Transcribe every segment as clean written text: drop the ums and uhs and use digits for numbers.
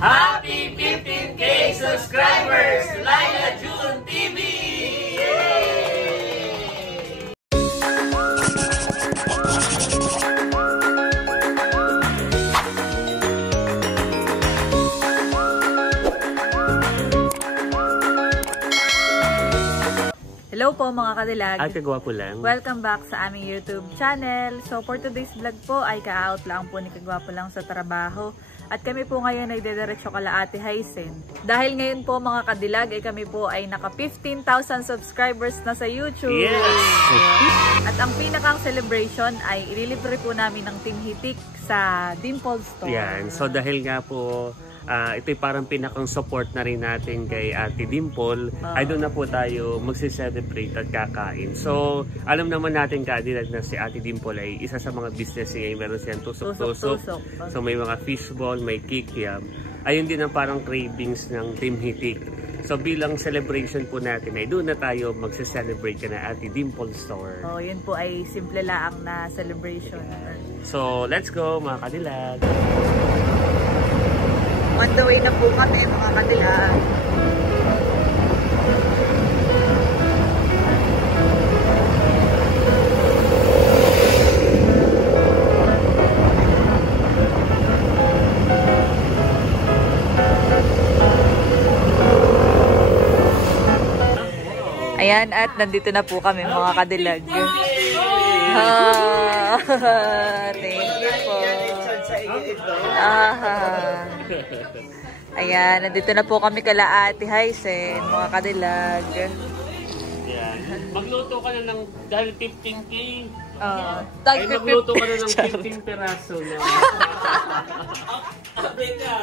Happy 15K subscribers to Laila June TV! Hello po mga kadilag! At kagwapo lang. Welcome back sa aming YouTube channel. So for today's vlog po ay ka-out lang po ni Kagwapo lang sa trabaho. At kami po ngayon ay dediretso kala Ate Hysen. Dahil ngayon po mga kadilag ay kami po ay naka 15,000 subscribers na sa YouTube. Yes! At ang pinakang celebration ay ililibre po namin ng Team Hitik sa Dimple Store. Yan. So dahil nga po ito'y parang pinakang support na rin natin kay Ate Dimple, ay doon na po tayo magsi-celebrate at kakain. So, alam naman natin kadilag na si Ate Dimple ay isa sa mga business niya, meron siyang tusok-tusok. So, may mga fishball, may kikiam. Ayun din ang parang cravings ng Team Hitik. So, bilang celebration po natin ay doon na tayo magsi-celebrate ka na Ate Dimple Store. Oh, yun po ay simple lang na celebration. So, let's go mga kadilag! On the way na po kami mga kadilag. Ayan, at nandito na po kami mga kadilag. Thank you po. Ayan, nandito na po kami kala Ate Hysen, mga kadilag. Yan. Magluto ka na ng dahil 15K. Ay, magluto ka na ng 15 peraso.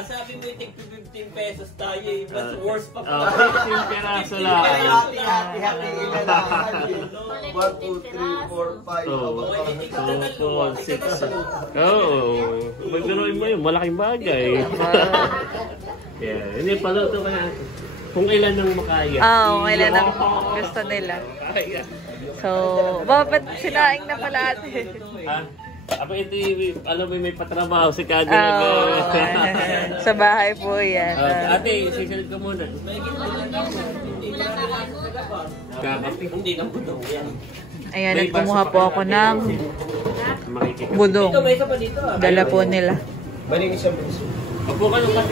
Sabi mo yung 15 pesos tayo, mas worse pa pa. 15 peraso lang. Hati-hati na lang. 1, 2, 3, 4, 5. Oo. Magbiruin mo yun. Malaking bagay. Yeah. Hindi, paluto ka na. Kung ilan ang makaya. Kung ilan ang gusto nila. So, babat sinaing na pala ate. Ha? Aba, ito alam mo may patrabaho si Kadi. Sa bahay po yan. Ate, sisilid ka muna. Hindi na budong yan. Ayan, at kumuha po ako ng budong. Dala po nila. Malinis siya mo.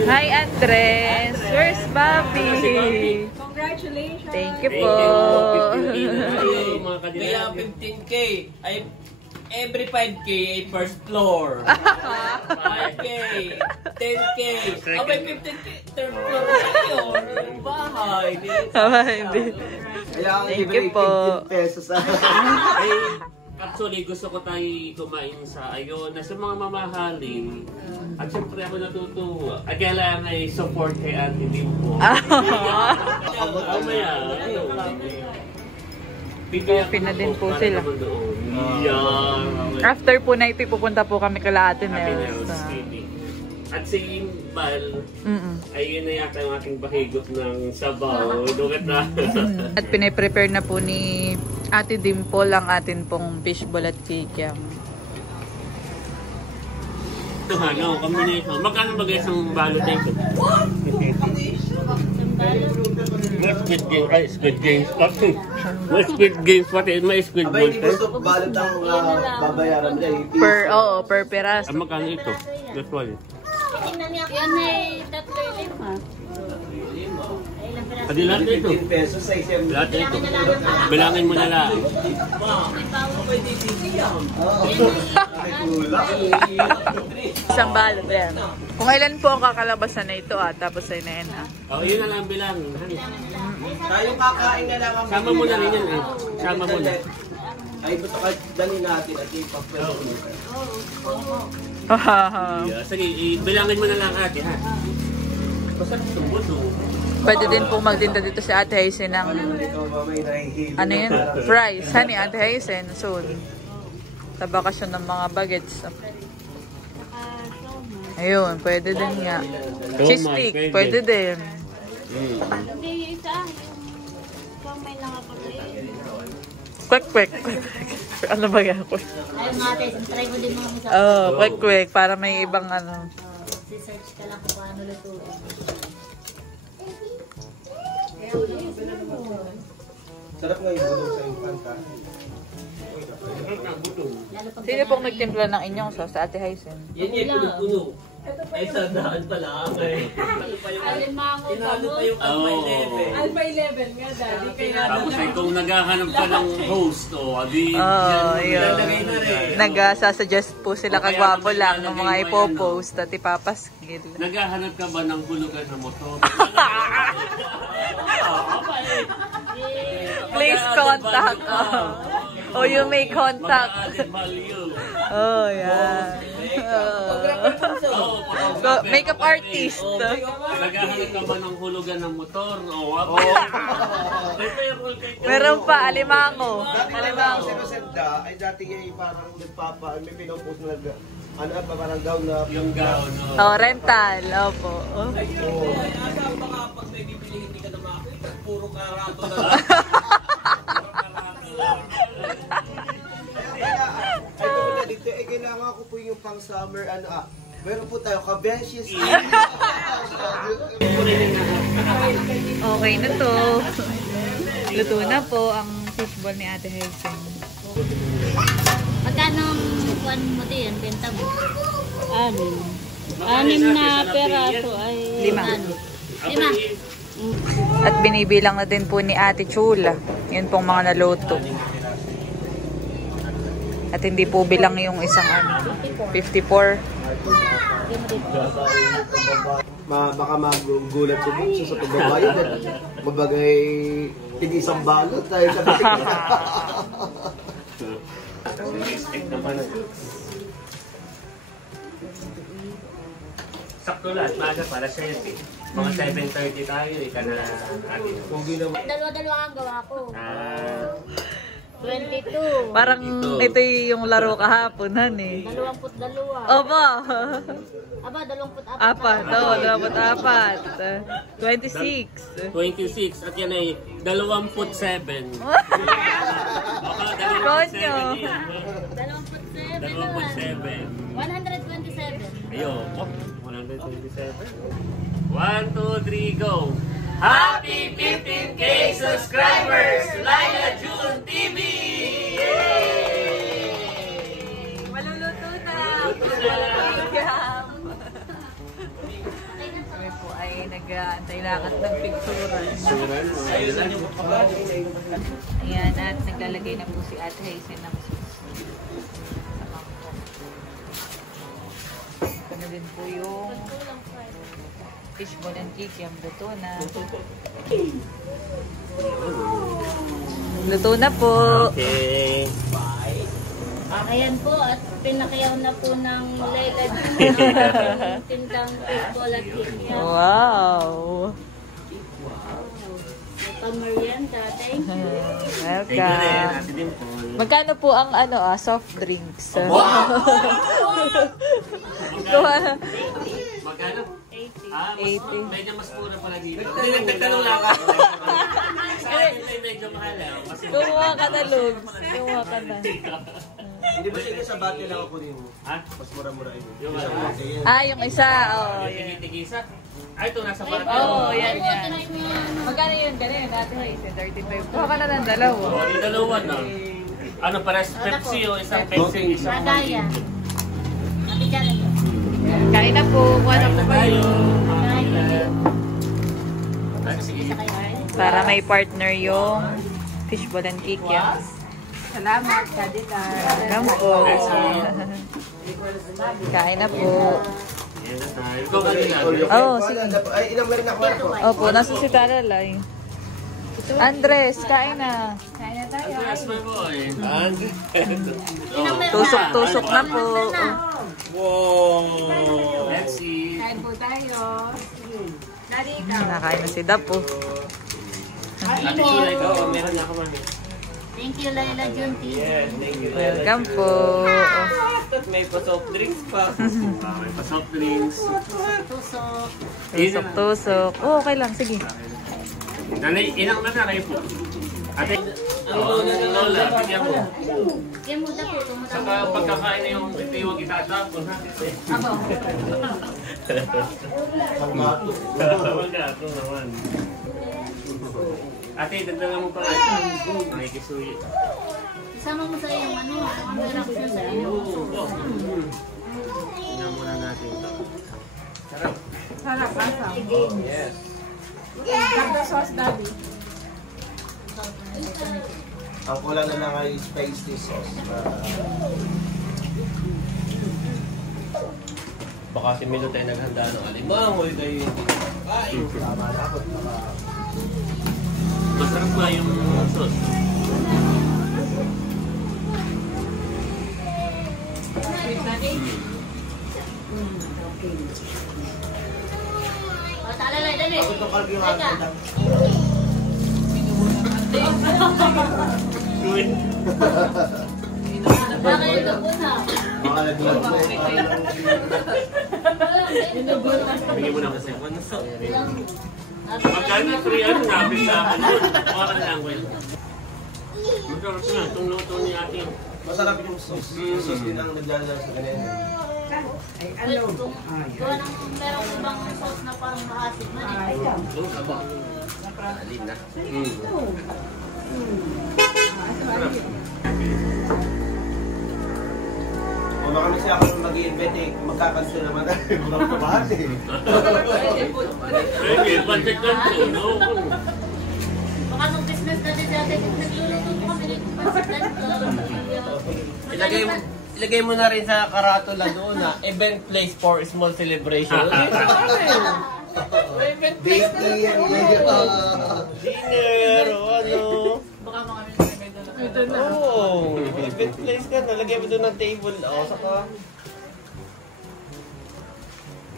Hi Andres! Where's Bobby? Congratulations! Thank you po! Kaya 15K ay every 5K ay first floor. 5K, 10K, abay 15K, third floor kayo. Bahay. Thank you po. 15 pesos. Actually, gusto ko tayo kumain sa Ayona, sa mga mamahalin. At syempre ako natutuwa. Kailangan ay support kay Ate Dimple. Coffee na din po sila. After po na ito, pupunta po kami kala Ate Nels. At si Imbal, ayun na yata yung ating bahigop ng sabaw. At pinaprepare na po ni Ate Dimple ang atin pong fishball at kikiam. Ito ha, no, combination. Magkano ba guys ang balot na ito? Squid Games, ay Squid Games pati. Squid Games pati, may Squid Abay, Games. hindi gusto balot ang babayaran niya. Per peras. Magkano ito? That's why. Yan ay 3.5. Adi lahat na ito. 15 pesos sa isang. Lahat na ito. Bilangin mo na lang. Isang balot yan. Kung ilan po ang kakalabasan na ito tapos ay na yan Yun na lang bilang. Tayo kakain na lang ang Sama mo na rin yan eh. Sama mo na. Ay, basta kahit dali natin at ipapwede mo. Sige, bilangin mo na lang ate ha. Basta sumbod Pwede din po magtinda dito si Ate Hysen ng ano yun? Fries. Hani Ate Hysen soon. Sa bakasyon ng mga bagets. Ayun, pwede din nga. Cheese stick, pwede din. Hindi isa. Yung may nakapagay. Kwek-kwek. Ano ba yan? Ayun nga, try mo din mga isa. Kwek-kwek. Para may ibang ano. Si-search ka lang kung paano lutuin. Sarap nga yung bulong sa infanta. Lalo pag Sino pong nagtimpla ng inyong sauce? Ate Hysen. Yan yung puno-puno. Ay, sandaan pala ang eh. alimango, Tinalo pa bangus. yung Alpha 11. Alpha 11 nga, daddy. Kaya Tapos ay kung naghahanap ka ng host, adi Yun. Lalagay na rin. Nag-suggest po sila kagwapo lang ng mga ipopost at ipapaskil. Naghahanap ka ba ng hulugan ng motor? Please contact. Oh, you may contact. Mag-added value. Oh, yeah. Makeup artist. Naghahanap ka ba ng hulugan ng motor? O apa? Meron pa, alimango. Dati Alimango. si Rosenda, ay dati ay parang nagpapa, may pinupost na ano ba parang gown na Yung gown, no? Oh, rental. Opo. Oh. Ay, asa baka pag may bibili hindi ka na makakita. Puro karato na lang. Ay, ito dito, kailangan ko po yung pang summer, meron po tayo, kabeshes. Okay na to. Luto na po ang fishball ni Ate Hysen. Magkano ang kuwan mo din? Benta mo? 6. 6 na peraso ay... 5. 5. At binibilang na din po ni Ate Chula. Yun pong mga naluto. At hindi po bilang yung isang 54. Baka magugulat sa bunso sa pagbabayad. Mabagay, tig-isang balot tayo sa Sakto lahat, maaga para sa iyo. Mga 7:30 tayo, ika na natin. Dalawa-dalawa ang gawa ko. 22. Parang ito yung laro kahapon, han eh. 22. Opo. Aba, 24. Apat. Oo, 24. 26. 26 at yan ay 27. Konyo. 27. 27. 127. Ayo, 127. 1, 2, 3, go! Happy 15K subscribers! Laila June TV! Maluluto na. Kami po ay nag-aantay lakad ng picturan. Ayan, at naglalagay na po si Ate Hysen ng sauce sa mangkok. Ano din po yung fishball and kikiam. Luto na. Luto na po. Okay. Ayan po, at pinakayaw na po ng Laila June. Tindang fishball at kikiam. Wow! Pamerienda, thank you. Thank you rin, Welcome. Ate Dimple. Magkano po ang soft drinks? Magkano? 80. 80. Medyo mas mura pala dito. Nagtanong lang ako. Sa akin ay medyo mahal. Kasi Kumuha ka na, Lugs. Kumuha ka na. Hindi ba sige sa bati lang ako din mo? ha? Mas mura-mura yun. Yung Sa ano? bati yan. Yung isa. Oh, Yung yan. tinitigisa? Ay, ito nasa bata. Oh, yan, yan. Try mo yan. Magkano yun? Ganun, Ate Hysen, 35. Kuha ka na ng dalawa. Oh, yung dalawa na. Ano, pares Pepsi o isang Pepsi, isang Madaya. Mabigyan na yun. Kain na po. Kuha na po kayo. Isa kayo. Para may partner yung fishball and kikiam. Salamat, Kadilar. Welcome po. Kain na po. Yan na tayo. Ikaw kanina. Oh, sige. Ay, ilang meron ako ako. Opo, nasa si Taralay. Andres, kain na. Kain na tayo. Yes, my boy. Tusok-tusok na po. Wow. Let's see. kain po tayo. Daddy, Nakain na si Dapo. Ate Chula, ikaw. Meron na ako, mami. Thank you, Laila June TV. Yes, thank you. Welcome po. May pa-soft drinks pa. May pa-soft drinks. Tusok. Tusok-tusok. Oh, okay lang. Sige. Inang na kayo po. Ate, Lola, bigyan mo. Yan muna po. Saka pagkakain na yung ito yung itatapon ha. Pagkato naman. Ate, dagdagan mo pa ito. Nakikisuyo. Isama mo sa iyo, ano? Ang reaction sa iyo. Tingnan muna natin ito. Sarap. Sarap, asa. Yes. Ganda sauce, Daddy. Ang kulang na lang ay spicy sauce. Baka si Milo tayo naghanda ng alimang. Huwag kayo kain. Tama na ako. Masarap ba yung sauce? Sweet, Daddy. O, talalay, dali. Ako ito kalbihan. Teka. Bakit ito po na? Mga naglag mo. Bigyan mo na kasi. Magkano 3 ano namin sa akin yun. Kuha ka na lang ko yun. Masarap na. Itong luto ni ate. Masarap yung sauce. Yung sauce din ang naglalala sa ganyan. Wait, kung gawa ng meron bang sauce na parang maasim na eh. Alin na. Kung baka kasi ako mag-i-invent eh, magkakansel naman tayo. Murang kamahal eh. Pwede, pansit-kanto. No? Baka nung business natin dati, nagluluto po kami ng Ilagay mo na rin sa karatula doon na event place for small celebration. Event place na Baking, dinner, o ano. Baka mga kami doon. Ito na. Oo, event place ka, nalagyan mo doon ng table. O, saka...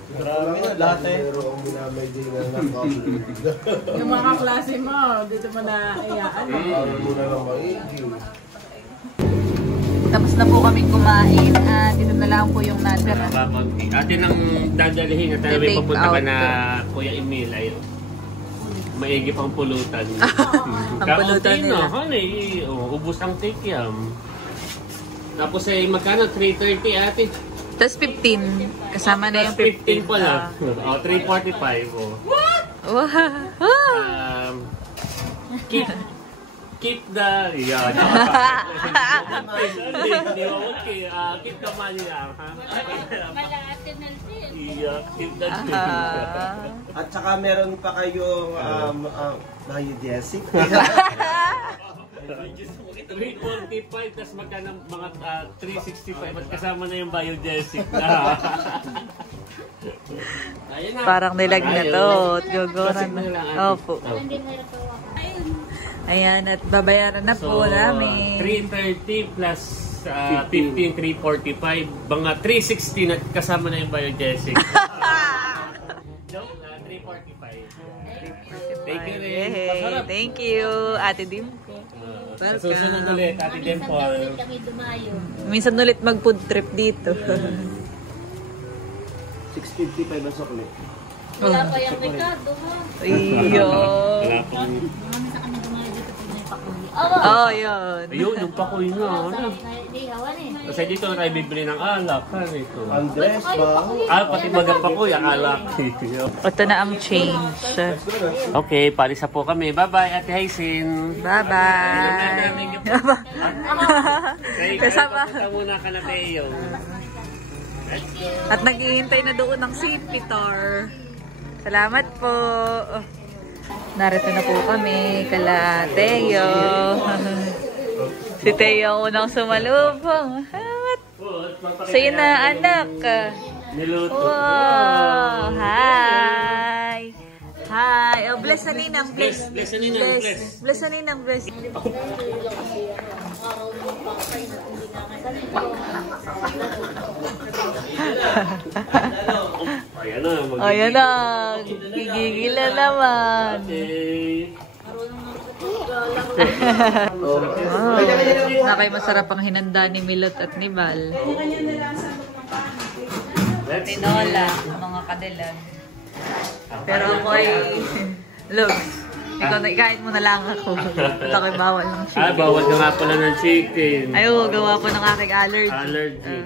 Grabe na, lahat eh. Pero ang binamay din ng coffee. Yung mga klase mo, dito mo na iyaan. Ayaw mo na lang maigi. Tapos na po kami kumain at ito na lang po yung natira. Atin ang dadalihin at may Take papunta ka out. na Kuya Emil ay maigi pang pulutan. Ang pulutan nila. Honey, ubus ang tikyam. Tapos ay magkano? 3:30 ate. Tapos 15. Kasama na yung 15 15. pala. 3:45. Wow! Keep the... Yeah. Hindi mo okay. Keep the money lang. Ha? Malaatin na rin. Yeah, keep the... At saka meron pa kayong Jessic. 345 tapos magkano mga 365 at kasama na yung biogesic na. Ayun na. Parang nilag na to. Gogoran Kasi na. lang, Opo. Hindi na rin po. Ayan, at babayaran na po namin. 330 plus 15, 345. Mga 316 at kasama na yung biogesic. Joke na, 345. Thank you rin. Masarap. Thank you, Ate Dim. Sa susunod ulit, Ate Dimple. Kami dumayo. Minsan ulit mag-food trip dito. 655 ang sukli. Wala pa yung Ricardo ha. Iyo. Wala pang... Minsan kami dumayo dito pag may pakuli. Oh, yun. Ayun, yung pakoy nga. Ano? Hindi, hawan eh. Kasi dito na tayo bibili ng alak. Ano ito? Andres ba? Pati bagang pakoy, ang alak. Ito na ang change. Okay, parisa po kami. Bye-bye, Ate Haisin. Bye-bye. Kasama. Punta muna ka na tayo. At naghihintay na doon ng si Peter. Salamat po. Narito na po kami kala Teo. Si Teo unang sumalubong. Sa'yo na, anak. Niluto. Wow! Hi! Hi! Oh, bless na ninang, bless. Bless na ninang, bless. Bless na ninang, bless. Ayan na. Ayan na. Gigigil na naman. Okay. Nakay masarap ang hinanda ni Milot at ni Val. Tinola, mga kadilag. Pero ako ay lugs. Ikaw na, ikain mo na lang ako. At ako'y bawal ng chicken. Bawal na nga pala ng chicken. Ayaw, gawa po ng aking allergy. Allergy.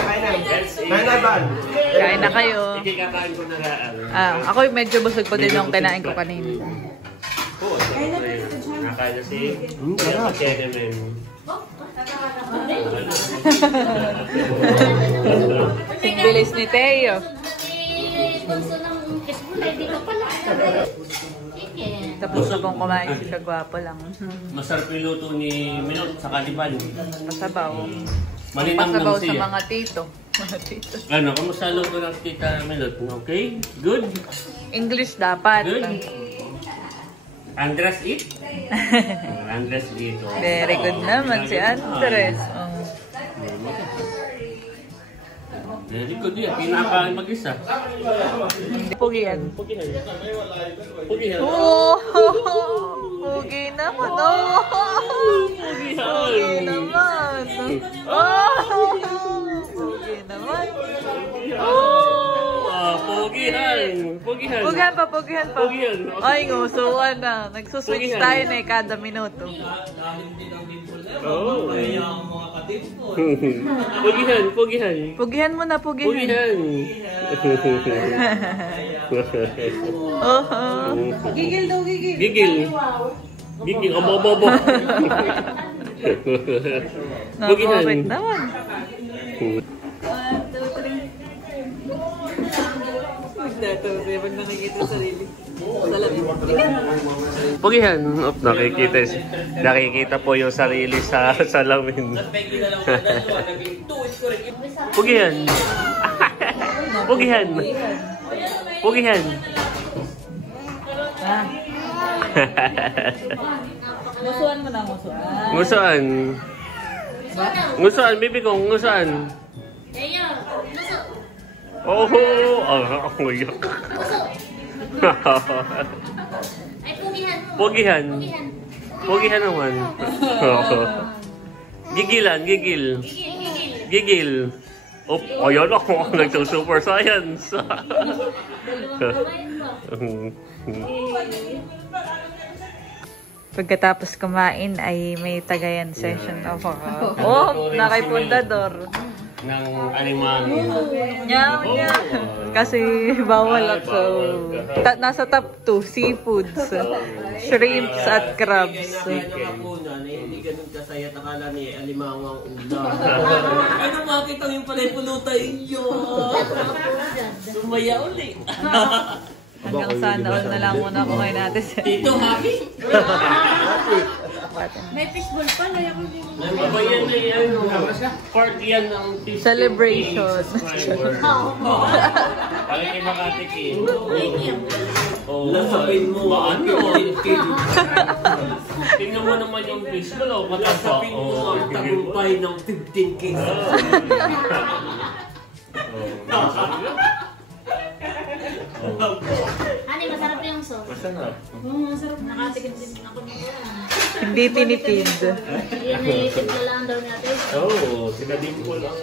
Kain na ba? Kain na kayo. Ikikakain ko na lang. Ako medyo busog po din yung kinain ko kanina. Oo, nakain na si Kenemen. Singbilis ni Teo. Bunso ng fishbowl, hindi ka pala. Chicken. Tapos na pong kumain si Kagwapo lang. Masarap yung luto ni Milot sa Kaliban. Pasabaw. Malinam Pasabaw lang sa siya. mga tito. Mga tito. Ano, kamusta luto ng Tita Milot? Okay? Good? English dapat. Good? Andres eat? Andres eat. Oh. Very good naman si Andres. Very good yan. Pinakain mag-isa. Pugian. Pugihan. Pugihan. Oh, pugi naman. Oh, pugi naman. Oh, pugi naman. Oh, pugihan. Pugihan. Pugihan pa, pugihan pa. Pugihan. Ay, ngusuan na. Nagsuswitch Pugihan. tayo na kada minuto. Oh. Pugihan, pugihan. Pugihan mo na, pugihan. Pugihan. Oh, Gigil daw, gigil. Gigil. Gigil. Abo. Pugihan. Nakakabait naman. Pag nakikita sarili. Pugihan. Nakikita po yung sarili sa salamin. Pugihan. Pugihan. Pugihan. Musuan mo na, musuan. Ngusuan. Ngusuan, bibi ko, ngusuan. Teo, puso. Oh, ang uyak. Ay, pugihan mo. Pugihan. Pugihan. Pugihan naman. Gigilan, gigil. Gigil, gigil. Gigil. Oh, ayun ako, nagsusuper science. Pagkatapos kumain ay may tagayan session ako. Oh, nakipundador. Ng alimango. Nyaw, nyaw. Kasi bawal ako. Nasa top 2, seafoods. Shrimps at crabs. Nakapunan, hindi ganun kasaya. Akala ni alimango ang ulam. Ano makita mo yung pala yung pulutay nyo? Sumaya uli. Hanggang sana all na lang muna kumain natin. Dito, happy? May fishbowl pala. Babayan na yan. Part yan ng 50K Celebration. subscriber. Pag hindi makatikin. Oh, Lasapin mo. Ano? Tingnan mo naman yung fish mo. Lasapin mo ang tagumpay ng 15K. Honey, masarap yung sauce. Masarap. Masarap. Nakatikim din ako nito. Hindi tinipid. Yan ay simple lang daw natin. Oo, sila din po lang.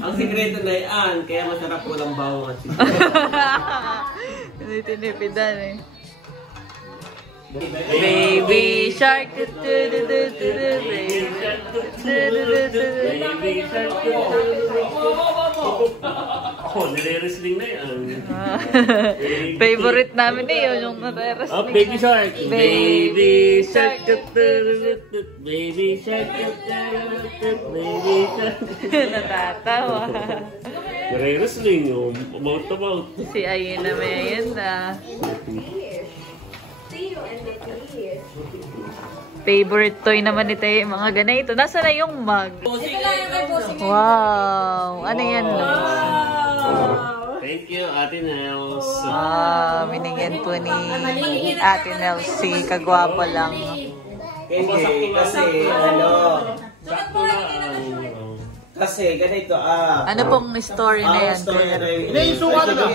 Ang sikreto na yan, kaya masarap walang bawang at sila. Hindi tinipidan eh. Baby shark, baby shark. Ako, nire-wrestling na yan. Favorite namin eh, yun yung nare-wrestling. Oh, baby shark. Baby shark. Baby shark. Baby shark. Natatawa. Nire-wrestling. About to about. Si Ayin na may ayan na. Favorite toy naman ni Tayo, mga ganito. Nasa na yung mug? Wow! Ano yan, Luz? Thank you, Ate Nels. Binigyan po ni Ate Nels si Kagwapo lang. Hindi, kasi ganito Ano pong story na yan? Inayiso ka na.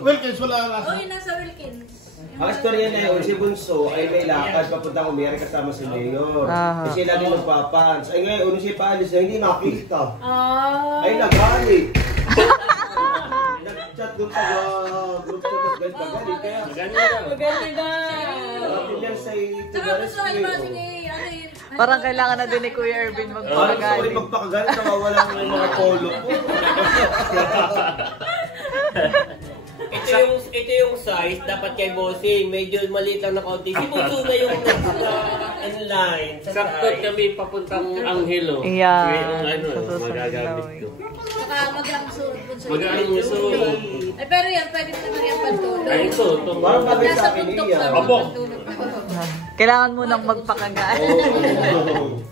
Wilkins, wala na. Nasa Wilkins. Ang istorya na yun, si Bunso ay may lakad papuntang Amerika kasama si Mayor. Kasi lagi nagpapans. Ay ngayon, siya paalis na hindi makita. Ay nagalit. Nag-chat doon sa group chat. Galit ka, galit kaya. Maganda. Maganda. Kapit lang sa ito. Tsaka gusto ko naman sige, ano yun. Parang kailangan na din ni Kuya Ervin Parang gusto ko rin magpagalit. magpakagalit, nawawala ko yung mga polo ko. Ito yung size, dapat kay bossing. Medyo maliit lang na kaunti. Si Bunso na yung nag-inline. Sakto kami papuntang Anghelo. Yeah. Ngayong ano, Sa susunod magagamit daw, ko. Saka magang suot. Magaan yung suot. Ay, pero yan, pwede mo naman yung pantulog. Ay, ito. Parang bagay Nasa sa akin puntok iya. lang Abo. ang pantulog. Kailangan mo nang magpakagaan.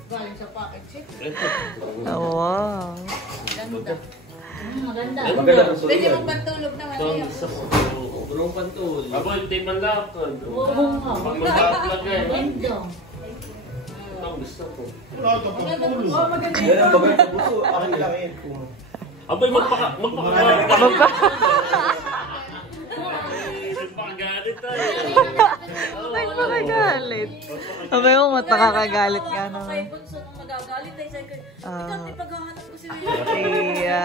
Galing sa package. Oh, wow. Maganda. Maganda. Maganda ang Pwede sulian. mo pantulog naman. Ito ang Ayun. gusto ko. Urong pantul. Abo, hindi man lakad. Oo nga. Pag mag-vlog eh. Ganda. Ito ang gusto ko. Oh, maganda. Yan ang bagay sa buso. Akin lang yun. Aboy, magpakagalit tayo. Magpakagalit. Abay mo, matakakagalit ka Kay naman. Bunso nung magagalit ay sabi ko, Ah. ikaw, di paghahanap ko si Willie. Iya.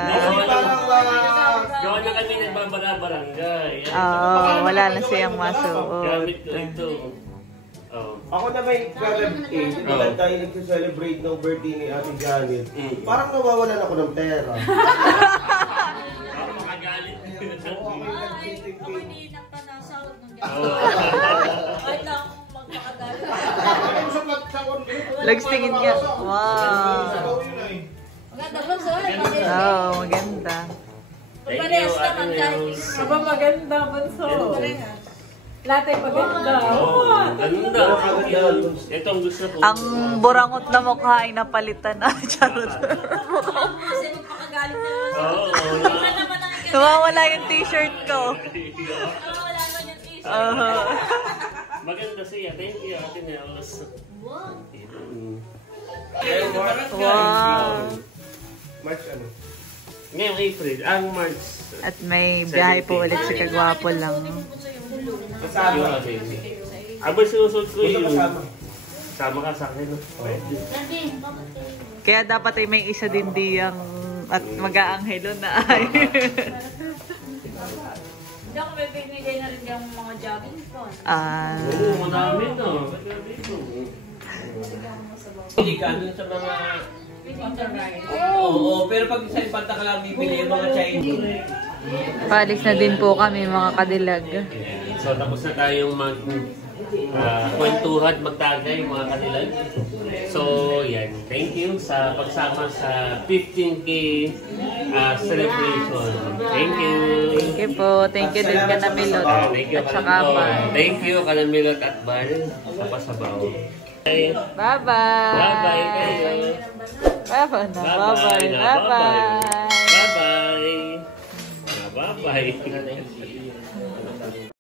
Gawa na kami nagbabara-barangay. Wala na siyang masuot. Gamit ko ito. Oh. Ako na may gagawin eh. Hindi lang tayo nag-celebrate ng birthday ni Ate Janet. Parang nawawalan ako ng pera. Ako makagalit. Ako hindi nagpanasahod ng Oh. Kahit na akong magpakagalit. Legs tingin niya. Wow. Maganda, Bunso. Oh, maganda. Thank you, Parehas Ate naman kahit Nels. Aba, maganda, Bunso. Lahat ay maganda. Oh, ganda. Ito ang gusto ko. Ang burangot na mukha ay napalitan na. Charot. Kasi magpakagalit na naman. Oo. Wala naman ang Nawawala yung t-shirt ko. wala naman yung t-shirt. Maganda siya. Thank you, Ate Nels. Wow. Wow. March ano? Ngayong April, ang March. At may biyahe po ulit si Kagwapo lang. Kasama. Aboy, sinusunod ko Gusto yun. kasama. Sama ka sa akin. No? Pwede. Nandin, bakit kayo? Kaya dapat ay may isa din diyang at mag-aanghelo na ay. Hindi ako may pinigay na rin yung mga jogging phone. Oo, madami no. Hindi ka dun sa mga... Oo, pero pag sa Infanta ka lang bibili yung mga Chinese. Paalis na din po kami mga kadilag. So tapos na tayong kwentuhan, magtagay mga kanilag. So yan, thank you sa pagsama sa 15K celebration. Thank you. Thank you po. Thank you din ka na Milot. Thank you, At saka Bar. Thank you, Kanamilot at Bar sa pasabaw. Bye. Bye-bye. Bye-bye kayo. Bye-bye na. Bye-bye. Bye-bye. Bye-bye. Bye-bye.